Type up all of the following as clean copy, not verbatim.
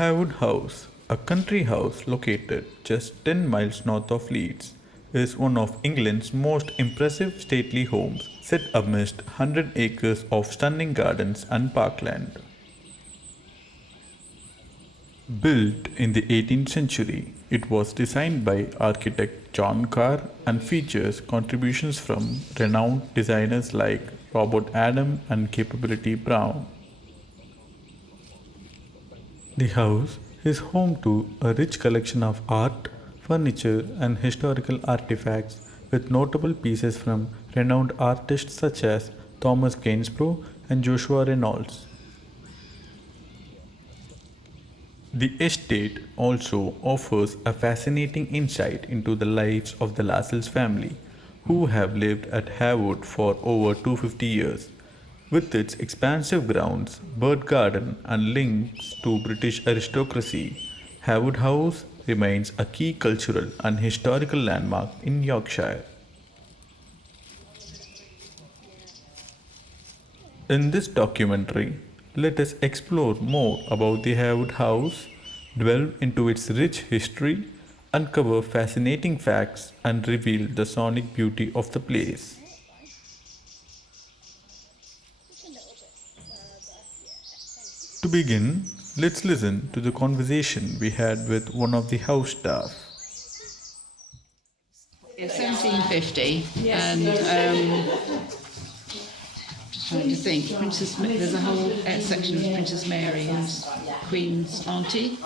Harewood House, a country house located just 10 miles north of Leeds, is one of England's most impressive stately homes, set amidst 100 acres of stunning gardens and parkland. Built in the 18th century, it was designed by architect John Carr and features contributions from renowned designers like Robert Adam and Capability Brown. The house is home to a rich collection of art, furniture, and historical artifacts, with notable pieces from renowned artists such as Thomas Gainsborough and Joshua Reynolds. The estate also offers a fascinating insight into the lives of the Lascelles family, who have lived at Harewood for over 250 years. With its expansive grounds, bird garden, and links to British aristocracy, Harewood House remains a key cultural and historical landmark in Yorkshire. In this documentary, let us explore more about the Harewood House, delve into its rich history, uncover fascinating facts, and reveal the sonic beauty of the place. To begin, let's listen to the conversation we had with one of the house staff. Yeah, 1750, and just trying to think. There's a whole section of Princess Mary, who's Queen's auntie.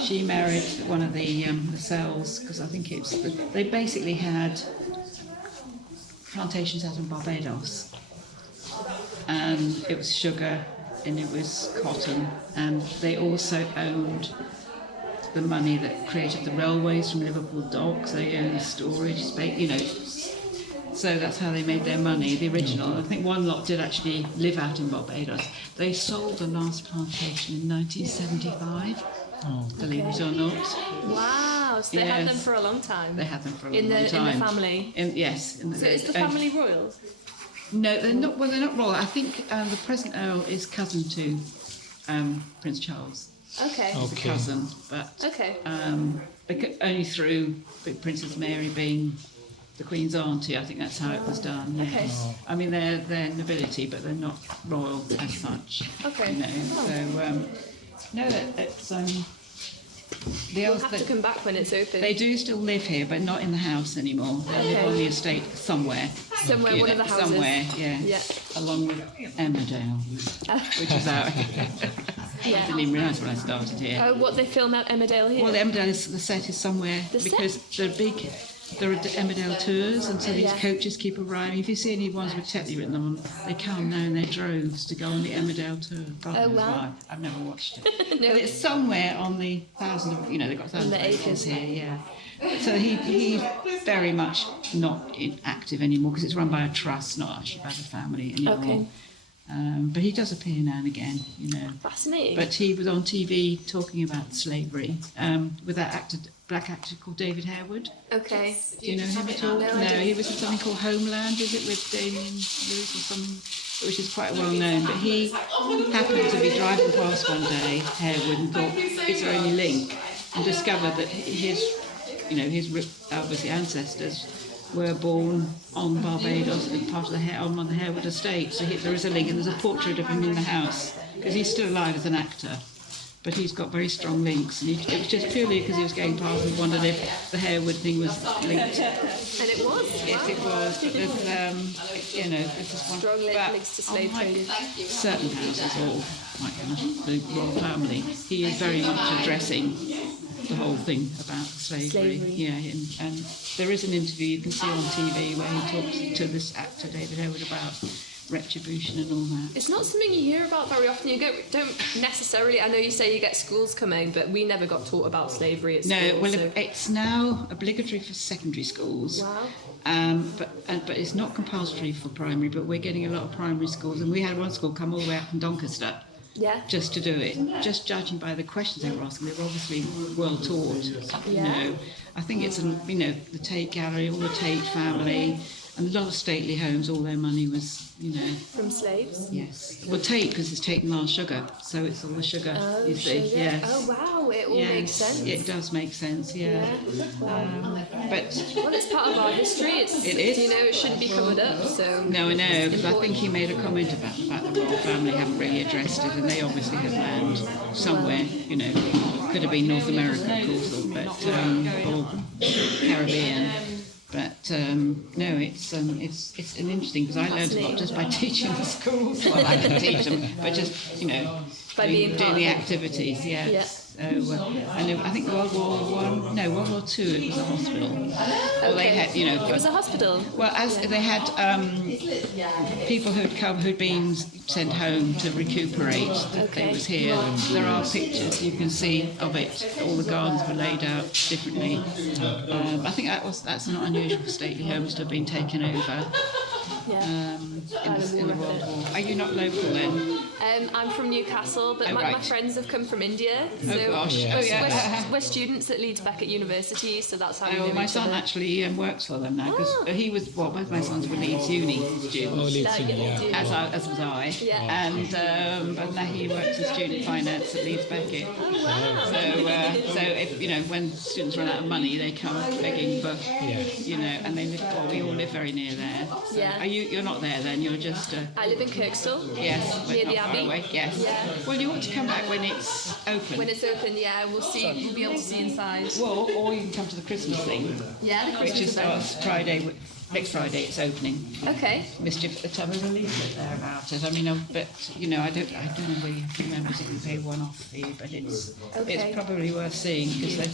She married one of the Lascelles, because I think they basically had plantations out in Barbados, and it was sugar and it was cotton, and they also owned the money that created the railways from Liverpool docks. They owned storage space, so that's how they made their money, the original. I think one lot did actually live out in Barbados. They sold the last plantation in 1975, believe it or not. Wow, so they had them for a long time. They had them for a long time. time. In the family? Yes. So is the family royal? No, they're not. Well, they're not royal. I think the present Earl is cousin to Prince Charles. Okay. He's a cousin, but only through Princess Mary being the Queen's auntie. I think that's how it was done. Yes. Okay. I mean, they're nobility, but they're not royal as such. Okay. It's We'll have to come back when it's open. They do still live here, but not in the house anymore. They live on the estate somewhere. Somewhere, one of the houses. Somewhere, yeah. Along with Emmerdale, which is out. I didn't even realise when I started here. Oh, what, they film at Emmerdale here? Well, the set is somewhere because there are Emmerdale tours, and so these coaches keep arriving. If you see any ones with Tetley written on, they come now in their droves to go on the Emmerdale tour. Oh, wow. I've never watched it. No. But it's somewhere on the they've got thousands of acres here, yeah. So he's very much not active anymore because it's run by a trust, not actually by the family anymore. Okay. But he does appear now and again, Fascinating. But he was on TV talking about slavery with that black actor called David Harewood. Okay. Do you know him at all? No, he was in something called Homeland, is it, with Damien Lewis or something, which is quite well known. But he happened to be driving past one day, Harewood, and thought, is there any link? And discovered that his obviously ancestors were born on Barbados as part of the Harewood estate. So there is a link, and there's a portrait of him in the house because he's still alive as an actor, but he's got very strong links. And it was just purely because he was going past and wondered if the Harewood thing was linked. And it was. Yes, it was. But there's this one. Strong links to slave trading. Certain houses, all like the royal family, he is very much addressing the whole thing about slavery. Yeah, and there is an interview you can see on TV where he talks to this actor David Harewood about retribution and all that. It's not something you hear about very often. Don't necessarily. I know you say you get schools coming, but we never got taught about slavery at school. No, well, it's now obligatory for secondary schools. Wow. But it's not compulsory for primary. But we're getting a lot of primary schools, and we had one school come all the way up from Doncaster. Yeah. Just to do it, just judging by the questions they were asking, they were obviously well taught. Yeah. I think it's the Tate Gallery, all the Tate family, And a lot of stately homes, all their money was, From slaves? yes. Well, Tate, because it's Tate and Lyle sugar, so it's all the sugar, Oh, you see. sugar. Yes. Oh, wow, it all makes sense. It does make sense, yeah. But Well, it's part of our history. It is. It shouldn't be covered up, so... no, I know, because I think he made a comment about the fact the royal family haven't really addressed it, and they obviously have land somewhere, could have been North America, of course, or Caribbean. But no, it's an interesting, because I learned a lot just by teaching the schools. Well, I didn't teach them, but just By being part doing of the it. activities. Yes. Yeah. So I think World War II, it was a hospital. Well, they had, It was a hospital. well, as they had people who'd been sent home to recuperate. Okay. They was here. There are pictures you can see of it. All the gardens were laid out differently. I think that's not unusual for stately homes to have been taken over Yeah. in the World War. Are you not local then? I'm from Newcastle, but my right. friends have come from India. So Oh gosh. Oh yeah. we're students at Leeds Beckett University, so that's how we Oh, know my each son other. actually works for them now because he was. Well, both my sons were Leeds Uni students. As was I. Yeah. And but now he works in student finance at Leeds Beckett. So if when students run out of money, they come begging for and they live. Well, we all live very near there. So Yeah. you're not there then? You're just. I live in Kirkstall. Yes, Near but the not far Abbey. away. Yes. Yeah. Well, you ought to come back when it's open. When it's open, yeah, we'll see. We'll be able to see inside. Well, or you can come to the Christmas thing, Yeah, the which Christmas is event. Friday. Next Friday it's opening. Okay. Mischief at the time of release there about it. I mean, but I don't know whether you remember if you pay one-off fee, but it's Okay. probably worth seeing because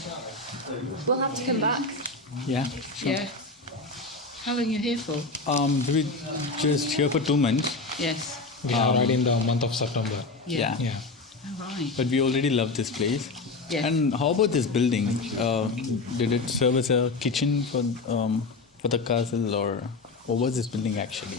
We'll have to come back. Yeah. yeah. How long are you here for? We just here for 2 months, Yes. We are right in the month of September. Yeah. Yeah. All right. but we already love this place. Yeah. And how about this building? Did it serve as a kitchen for the castle, or what was this building actually?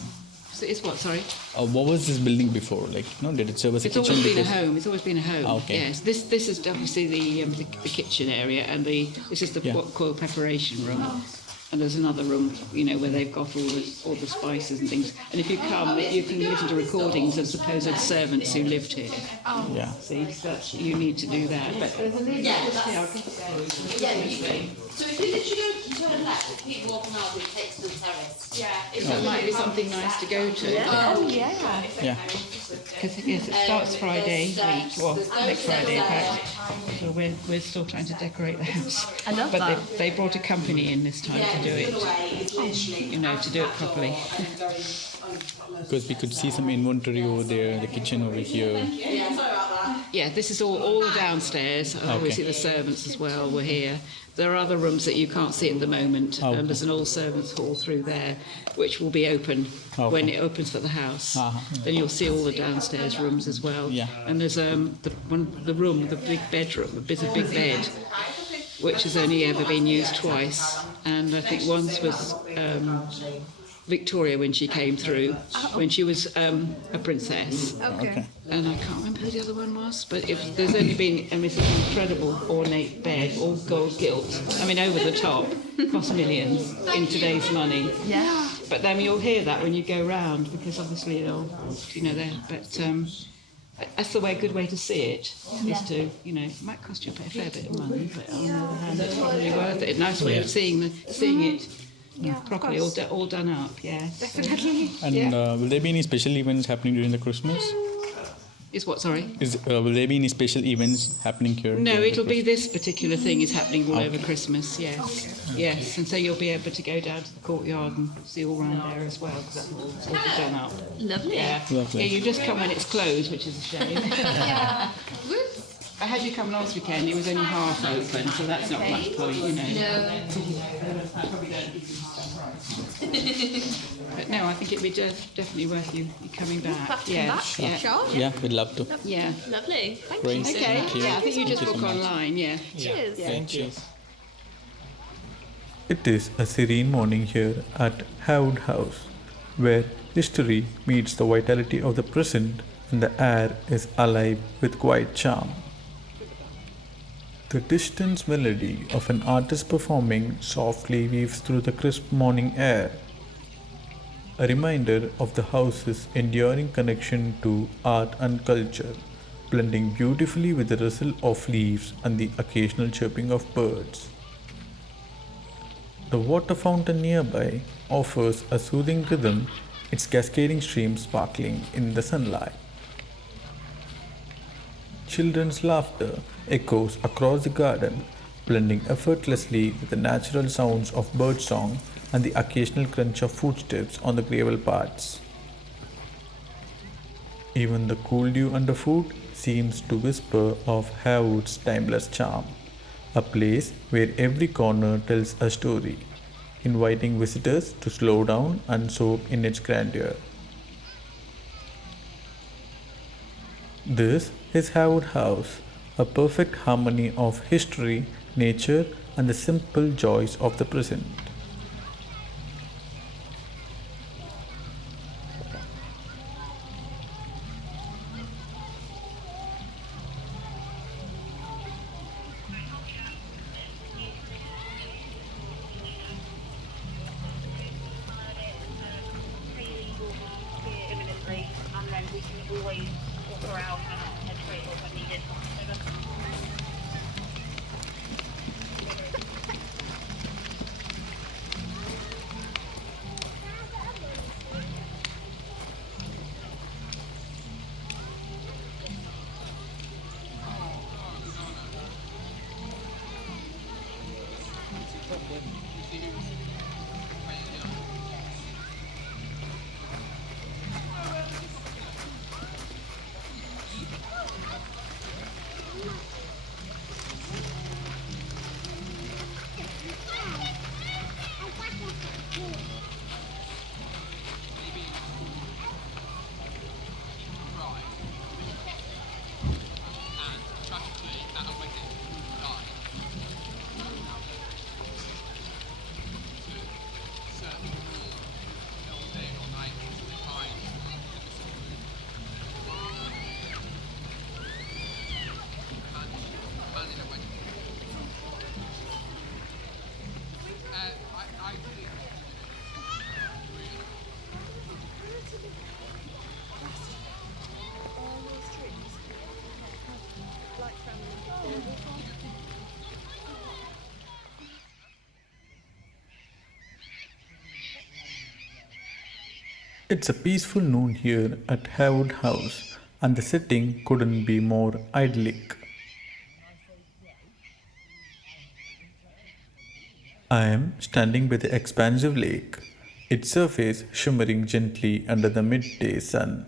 So it's what? Sorry. What was this building before? Did it serve as a It's kitchen? always been a because- home. It's always been a home. Okay. Yes. This is obviously the kitchen area, and this is the Yeah. coil preparation room. And there's another room, where they've got all the spices and things. And if you come, you can listen to recordings of supposed servants who lived here. Yeah. See, so you need to do that. But So if you literally go turn left, and keep walking over, it takes to the terrace. that might be something nice to go to. Oh, yeah. Yeah. Because yes, it starts Friday week, well, next Friday in fact. So we're still trying to decorate the house. I love but that. they brought a company in this time to do it, to do it properly. Because we could see some inventory over there, the kitchen over here. Yeah, this is all downstairs. Obviously, the servants as well were here. There are other rooms that you can't see at the moment. Oh. There's an all servants hall through there, which will be open when it opens for the house. Uh-huh. Then you'll see all the downstairs rooms as well. Yeah. And there's the room, the big bedroom, it's a big bed, which has only ever been used twice. And I think once was Victoria when she came through, when she was a princess. Okay. And I can't remember who the other one was, but there's only been, it's an incredible ornate bed, all gold gilt. I mean, over the top, cost millions in today's money. Yeah. But then you'll hear that when you go round, because obviously they're, but that's the good way to see it, is to, it might cost you a fair bit of money, but on the other hand, it's probably worth it. A nice way of seeing it. Properly, all done up, yes. Definitely. And will there be any special events happening during the Christmas? Is what, sorry? Will there be any special events happening here? No, during the it'll be Christmas? this particular thing is happening all over Christmas, yes. Yes, and so you'll be able to go down to the courtyard and see all round there as well, because that'll all be done up. Lovely. Yeah. Lovely. Yeah, you just come when it's closed, which is a shame. I had you come last weekend, it was only half open, so that's not much point, But no, I think it'd be definitely worth you coming back. Have to come back. Yeah. Sure. Yeah, we'd love to. Yeah. Lovely. Thank Great. you so Okay. much. Yeah, I think you just Thank you book so much. online. Yeah. Cheers. Thank you. It is a serene morning here at Harewood House, where history meets the vitality of the present and the air is alive with quiet charm. The distant melody of an artist performing softly weaves through the crisp morning air. a reminder of the house's enduring connection to art and culture, blending beautifully with the rustle of leaves and the occasional chirping of birds. The water fountain nearby offers a soothing rhythm, its cascading stream sparkling in the sunlight. Children's laughter echoes across the garden, blending effortlessly with the natural sounds of birdsong and the occasional crunch of footsteps on the gravel paths. Even the cool dew underfoot seems to whisper of Harewood's timeless charm, a place where every corner tells a story, inviting visitors to slow down and soak in its grandeur. This is Harewood House, a perfect harmony of history, nature, and the simple joys of the present. imminently, and then we can always walk around and head straight up when needed. It's a peaceful noon here at Harewood House, and the setting couldn't be more idyllic. I am standing by the expansive lake, its surface shimmering gently under the midday sun.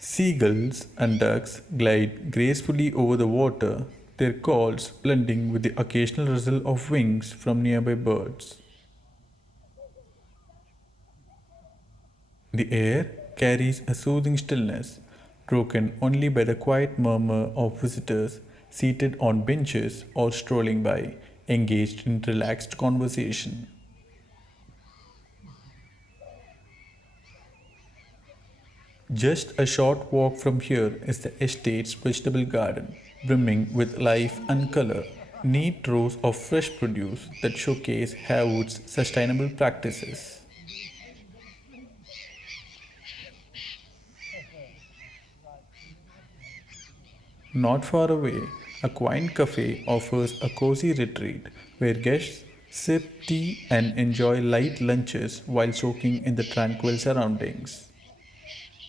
Seagulls and ducks glide gracefully over the water, their calls blending with the occasional rustle of wings from nearby birds. The air carries a soothing stillness, broken only by the quiet murmur of visitors seated on benches or strolling by, engaged in relaxed conversation. Just a short walk from here is the estate's vegetable garden, brimming with life and color. Neat rows of fresh produce that showcase Harewood's sustainable practices. Not far away, a quaint cafe offers a cozy retreat where guests sip tea and enjoy light lunches while soaking in the tranquil surroundings.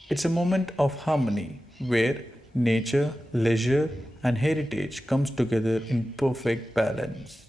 It's a moment of harmony where nature, leisure, and heritage comes together in perfect balance.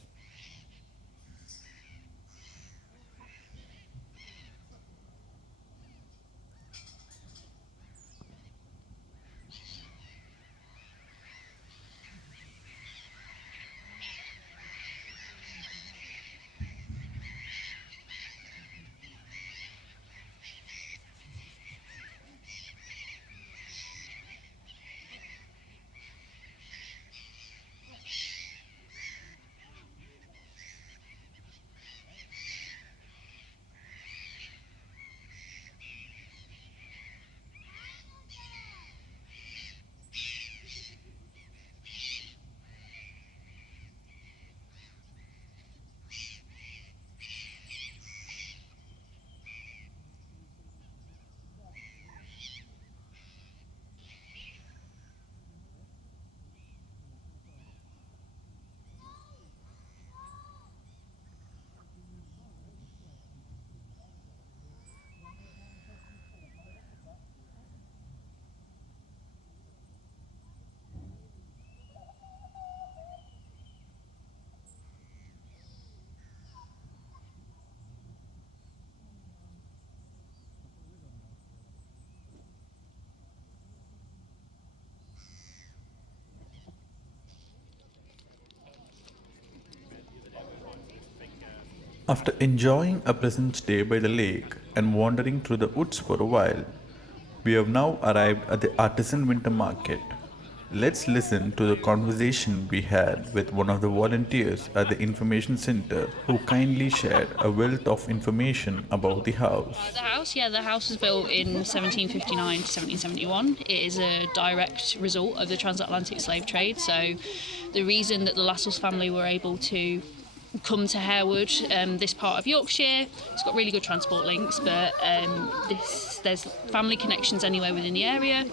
After enjoying a pleasant day by the lake and wandering through the woods for a while, we have now arrived at the artisan winter market. Let's listen to the conversation we had with one of the volunteers at the information center who kindly shared a wealth of information about the house. The house was built in 1759 to 1771. It is a direct result of the transatlantic slave trade. So the reason that the Lascelles family were able to come to Harewood, this part of Yorkshire, it's got really good transport links, but there's family connections anywhere within the area.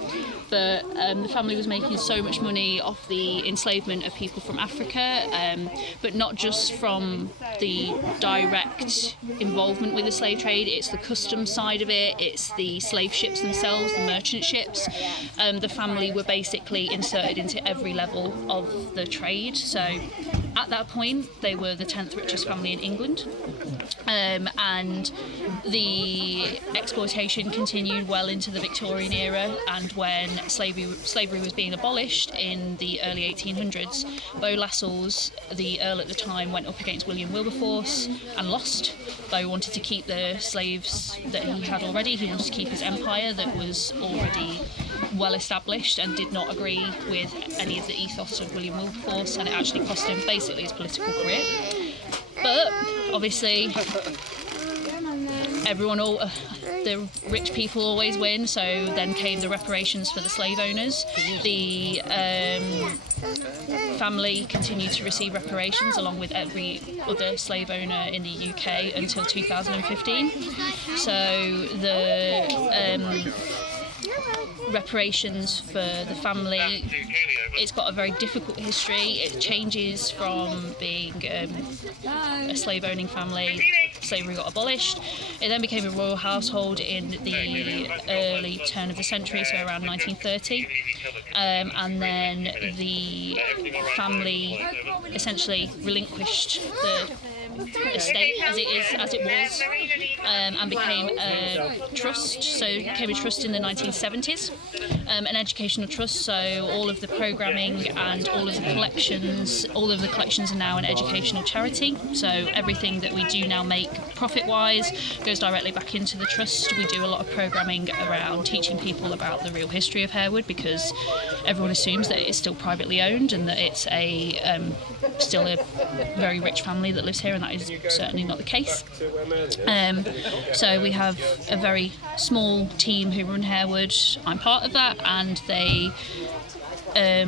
But the family was making so much money off the enslavement of people from Africa, but not just from the direct involvement with the slave trade. It's the customs side of it, it's the slave ships themselves, the merchant ships. The family were basically inserted into every level of the trade. So at that point, they were the 10th richest family in England, and the exploitation continued well into the Victorian era. And when slavery was being abolished in the early 1800s, Beau Lascelles, the Earl at the time, went up against William Wilberforce and lost. Beau wanted to keep the slaves that he had already. He wanted to keep his empire that was already well established, and did not agree with any of the ethos of William Wilberforce, and it actually cost him basically his political career. But obviously the rich people always win, so then came the reparations for the slave owners. The family continued to receive reparations along with every other slave owner in the UK until 2015. So the reparations for the family, it's got a very difficult history. It changes from being a slave owning family. Slavery got abolished. It then became a royal household in the early turn of the century, so around 1930, and then the family essentially relinquished the estate as it was, and became a trust. So it became a trust in the 1970s, an educational trust. So all of the programming and all of the collections are now an educational charity. So everything that we do now make profit-wise goes directly back into the trust. We do a lot of programming around teaching people about the real history of Harewood, because everyone assumes that it is still privately owned and that it's still a very rich family that lives here, and that is certainly not the case. So we have a very small team who run Harewood. I'm part of that, and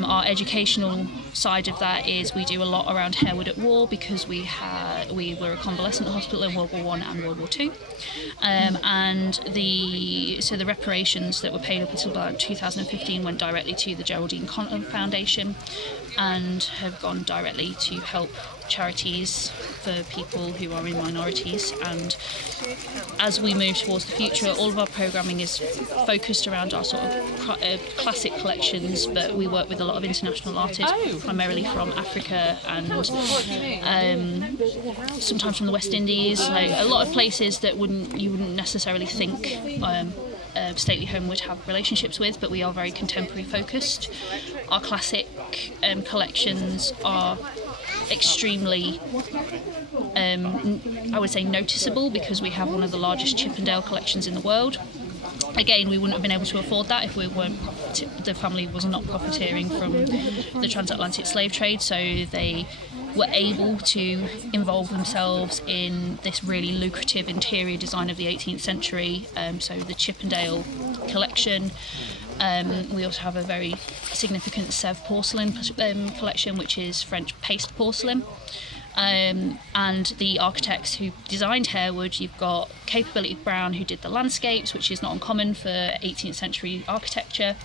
our educational side of that is we do a lot around Harewood at war, because we were a convalescent hospital in World War I and World War II, and the reparations that were paid up until about 2015 went directly to the Geraldine Conlon Foundation, and have gone directly to help charities for people who are in minorities. And as we move towards the future, all of our programming is focused around our sort of classic collections, but we work with a lot of international artists, primarily from Africa and sometimes from the West Indies, like a lot of places that you wouldn't necessarily think Stately Home would have relationships with, but we are very contemporary focused. Our classic collections are extremely, I would say, noticeable, because we have one of the largest Chippendale collections in the world. Again, we wouldn't have been able to afford that if the family was not profiteering from the transatlantic slave trade, so they were able to involve themselves in this really lucrative interior design of the 18th century, so the Chippendale collection. We also have a very significant Sèvres porcelain collection, which is French paste porcelain. And the architects who designed Harewood, you've got Capability Brown, who did the landscapes, which is not uncommon for 18th century architecture.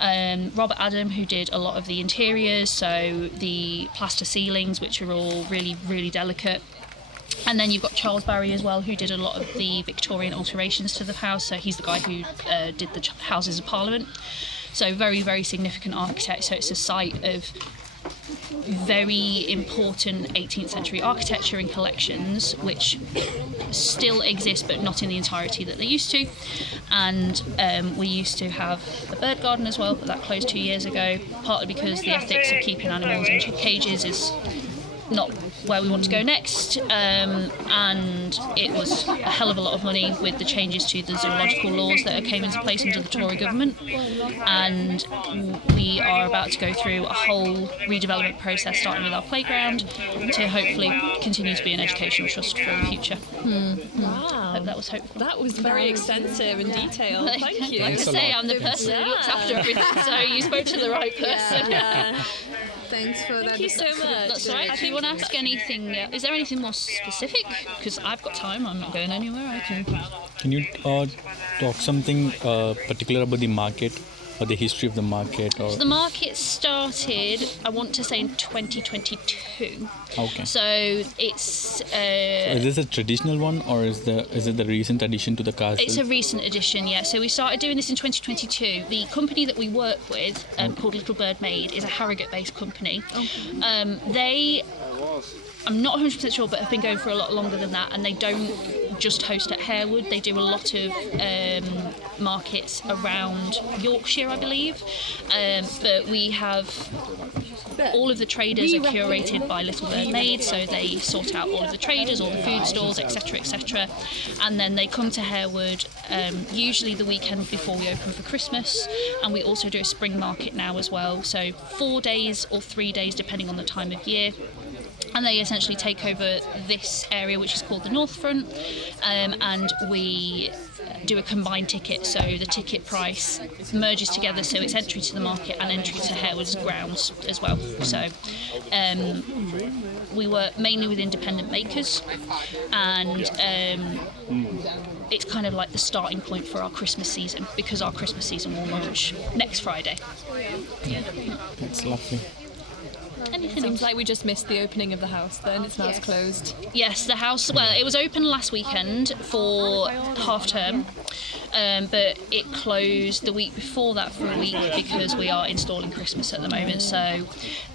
Robert Adam, who did a lot of the interiors, so the plaster ceilings, which are all really, really delicate. And then you've got Charles Barry as well, who did a lot of the Victorian alterations to the house. So he's the guy who did the Houses of Parliament. So very, very significant architect. So it's a site of very important 18th century architecture and collections, which still exist, but not in the entirety that they used to. And we used to have a bird garden as well, but that closed 2 years ago, partly because the ethics of keeping animals in cages is not where we want to go next, and it was a hell of a lot of money with the changes to the zoological laws that came into place under the Tory government, and we are about to go through a whole redevelopment process starting with our playground to hopefully continue to be an educational trust for the future. Wow. Hope that was hopeful. That was very extensive and detailed. Thank you. Like I say, I'm the person who looks after everything, so you spoke to the right person. Thanks for that. Thank you so much. That's all right. If you want to ask anything, is there anything more specific? Because I've got time, I'm not going anywhere. I can. Can you talk something particular about the market or the history of the market? Or So the market started, I want to say, in 2022. okay. So it's Is this a traditional one, or is it the recent addition to the castle? It's a recent addition, yeah. So we started doing this in 2022. The company that we work with, called Little Bird Made, is a Harrogate-based company. They, I'm not 100% sure, but have been going for a lot longer than that, and they don't just host at Harewood. They do a lot of markets around Yorkshire, I believe. But we have all of the traders are curated by Little Bird Made, so they sort out all of the traders, all the food stalls, etc., etc. And then they come to Harewood usually the weekend before we open for Christmas, and we also do a spring market now as well. So 4 days or 3 days, depending on the time of year. And they essentially take over this area, which is called the North Front, and we do a combined ticket, so the ticket price merges together, so it's entry to the market and entry to Harewood's grounds as well. So we work mainly with independent makers, and it's kind of like the starting point for our Christmas season, because our Christmas season will launch next Friday. It's lovely. Anything Seems else? like we just missed the opening of the house then. It's now it's closed. Yes, the house, well, it was open last weekend for half term, but it closed the week before that for a week because we are installing Christmas at the moment. So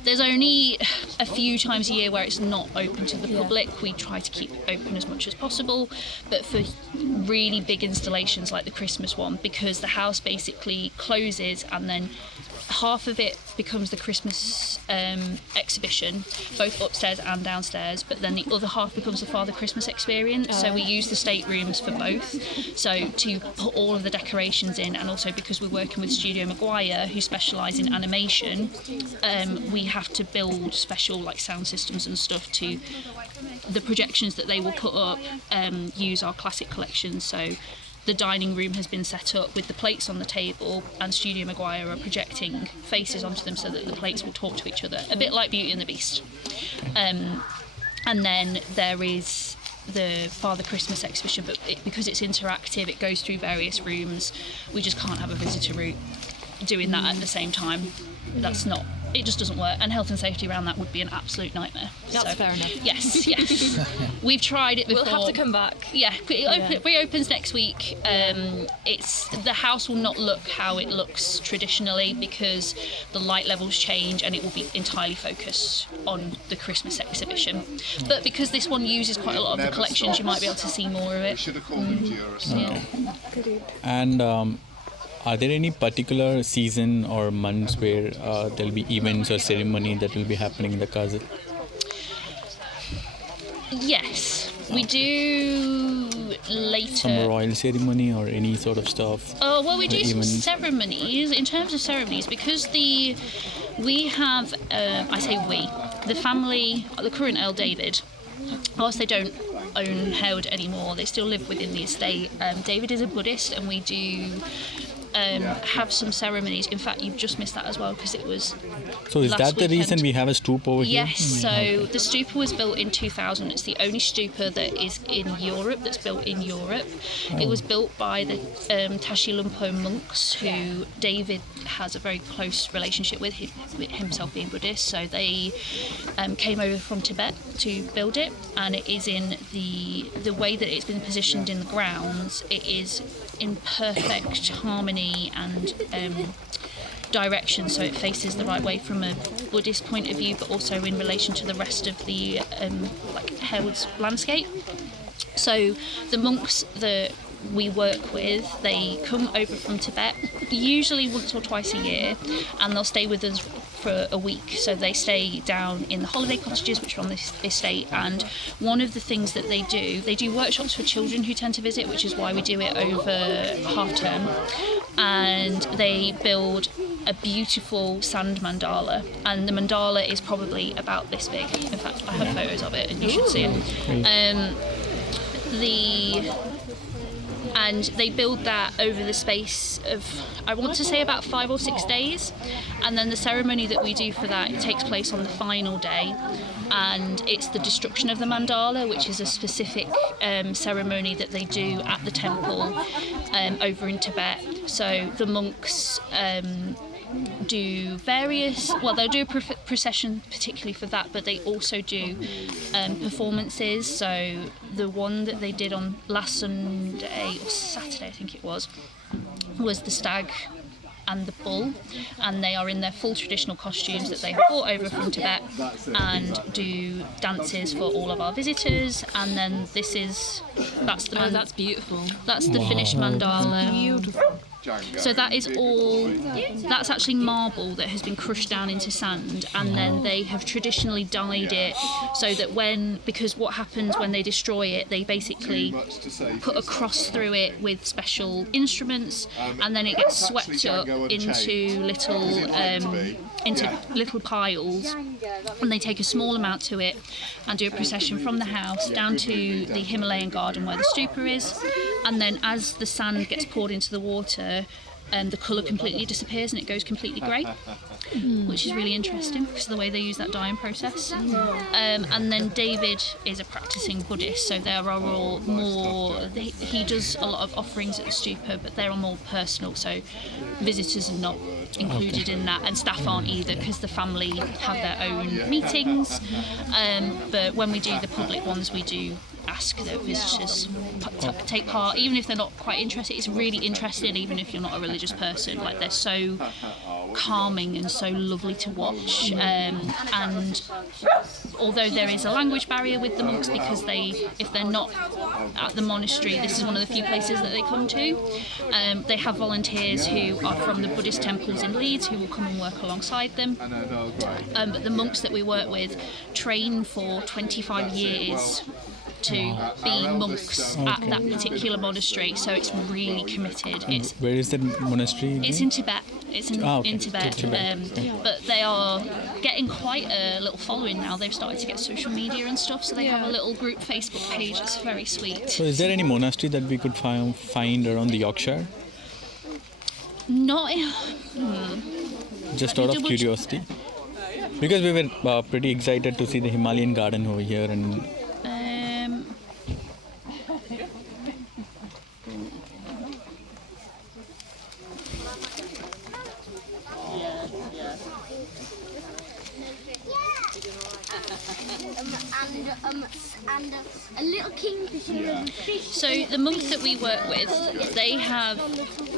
there's only a few times a year where it's not open to the public. We try to keep it open as much as possible, but for really big installations like the Christmas one, because the house basically closes and then half of it becomes the Christmas exhibition, both upstairs and downstairs, but then the other half becomes the Father Christmas experience. So we use the staterooms for both, so to put all of the decorations in, and also because we're working with Studio Maguire, who specialise in animation, we have to build special like sound systems and stuff to the projections that they will put up, use our classic collection. So the dining room has been set up with the plates on the table, and Studio Maguire are projecting faces onto them so that the plates will talk to each other, a bit like Beauty and the Beast. And then there is the Father Christmas exhibition, but because it's interactive, it goes through various rooms. We just can't have a visitor route doing that at the same time. That's not, it just doesn't work, and health and safety around that would be an absolute nightmare. That's fair enough. Yes. We've tried it before. We'll have to come back. Yeah, it reopens next week. It's the house will not look how it looks traditionally because the light levels change, and it will be entirely focused on the Christmas exhibition. But because this one uses quite a lot of the collections, you might be able to see more of it. Yeah. And are there any particular season or months where there'll be events or ceremony that will be happening in the castle? Yes, we do later. Some royal ceremony or any sort of stuff? Oh, well, we do some events? ceremonies. In terms of ceremonies, because we have, I say we, the family, the current Earl David, whilst they don't own Harewood anymore, they still live within the estate. David is a Buddhist, and we do have some ceremonies. In fact, you've just missed that as well because it was So is last that the weekend. reason we have a stoop over here? Yes, so the stupa was built in 2000. It's the only stupa that is in Europe, that's built in Europe. It was built by the Tashi Lumpo monks, who David has a very close relationship with, himself being Buddhist. So they came over from Tibet to build it, and it is in the way that it's been positioned in the grounds, it is in perfect harmony and direction, so it faces the right way from a Buddhist point of view, but also in relation to the rest of the like Harewood's landscape. So the monks that we work with, they come over from Tibet, usually once or twice a year, and they'll stay with us for a week. So they stay down in the holiday cottages, which are on this estate, and one of the things that they do workshops for children who tend to visit, which is why we do it over half term, and they build a beautiful sand mandala, and the mandala is probably about this big. In fact, I have photos of it and you should see it. And they build that over the space of, I want to say, about 5 or 6 days, and then the ceremony that we do for that, it takes place on the final day, and it's the destruction of the mandala, which is a specific ceremony that they do at the temple over in Tibet. So the monks do they'll do a procession particularly for that, but they also do performances. So the one that they did on last Sunday or Saturday, I think it was the stag and the bull, and they are in their full traditional costumes that they have brought over from Tibet, and do dances for all of our visitors. And then that's beautiful. That's the finished mandala. Beautiful. So that is all, that's actually marble that has been crushed down into sand, and then they have traditionally dyed it so that because what happens when they destroy it, they basically put a cross through it with special instruments, and then it gets swept up into little piles, and they take a small amount to it and do a procession from the house down to the Himalayan garden where the stupa is, and then as the sand gets poured into the water, the colour completely disappears and it goes completely grey, which is really interesting because of the way they use that dyeing process. And then David is a practicing Buddhist, so there are all more, he does a lot of offerings at the stupa, but they're all more personal, so visitors are not included in that, and staff aren't either because the family have their own meetings. But when we do the public ones, we do ask that visitors take part, even if they're not quite interested. It's really interesting, even if you're not a religious person. Like, they're so calming and so lovely to watch. And although there is a language barrier with the monks, because if they're not at the monastery, this is one of the few places that they come to. They have volunteers who are from the Buddhist temples in Leeds who will come and work alongside them. But the monks that we work with train for 25 years to be monks at that particular monastery, so it's really committed. Where is that monastery? It's in Tibet. It's in Tibet. But they are getting quite a little following now. They've started to get social media and stuff, so they have a little group Facebook page. It's very sweet. So is there any monastery that we could find around the Yorkshire? Not. Just out of curiosity, because we were pretty excited to see the Himalayan garden over here, and and a little kingfisher and a fish. So the monks that we work with, they have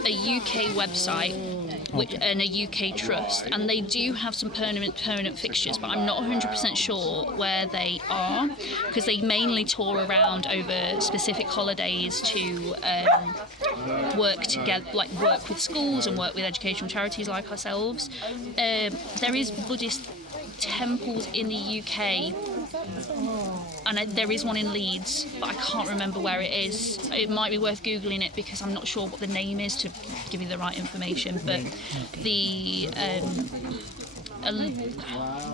a UK website and a UK trust, and they do have some permanent fixtures, but I'm not 100% sure where they are, because they mainly tour around over specific holidays to work together, like work with schools and work with educational charities like ourselves. There is Buddhist temples in the UK, and there is one in Leeds, but I can't remember where it is. It might be worth googling it, because I'm not sure what the name is to give you the right information, but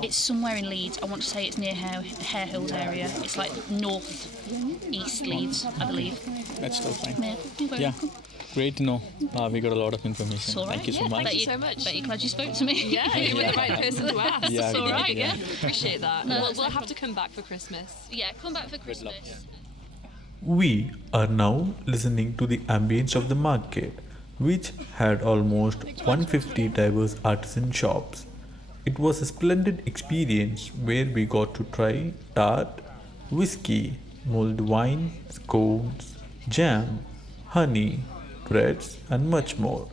it's somewhere in Leeds. I want to say it's near Hare Hills area. It's like north east Leeds, I believe. that's still fine. Yeah. Great to know. We got a lot of information. It's all right. Thank you so much. Thank you so much. Bet you're glad you spoke to me. Yeah, you were the right person to ask. Yeah, It's all right, yeah. Appreciate that. No, We'll have to come back for Christmas. Yeah, come back for luck. Christmas. We are now listening to the ambience of the market, which had almost 150 diverse artisan shops. It was a splendid experience where we got to try tart, whiskey, mulled wine, scones, jam, honey, breads, and much more.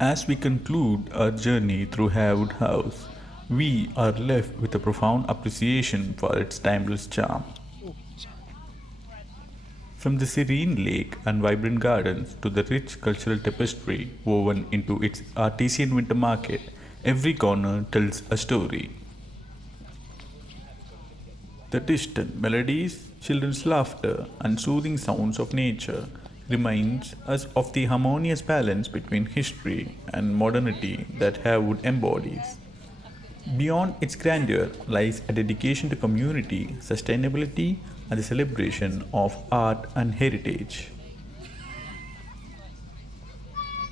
As we conclude our journey through Harewood House, we are left with a profound appreciation for its timeless charm. From the serene lake and vibrant gardens to the rich cultural tapestry woven into its artisan winter market, every corner tells a story. The distant melodies, children's laughter, and soothing sounds of nature reminds us of the harmonious balance between history and modernity that Harewood embodies. Beyond its grandeur lies a dedication to community, sustainability, and the celebration of art and heritage.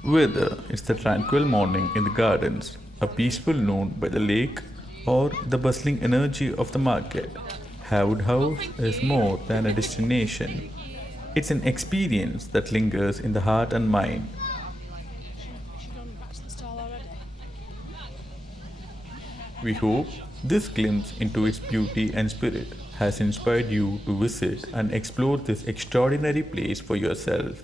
Whether it's the tranquil morning in the gardens, a peaceful noon by the lake, or the bustling energy of the market, Harewood House is more than a destination. It's an experience that lingers in the heart and mind. We hope this glimpse into its beauty and spirit has inspired you to visit and explore this extraordinary place for yourself.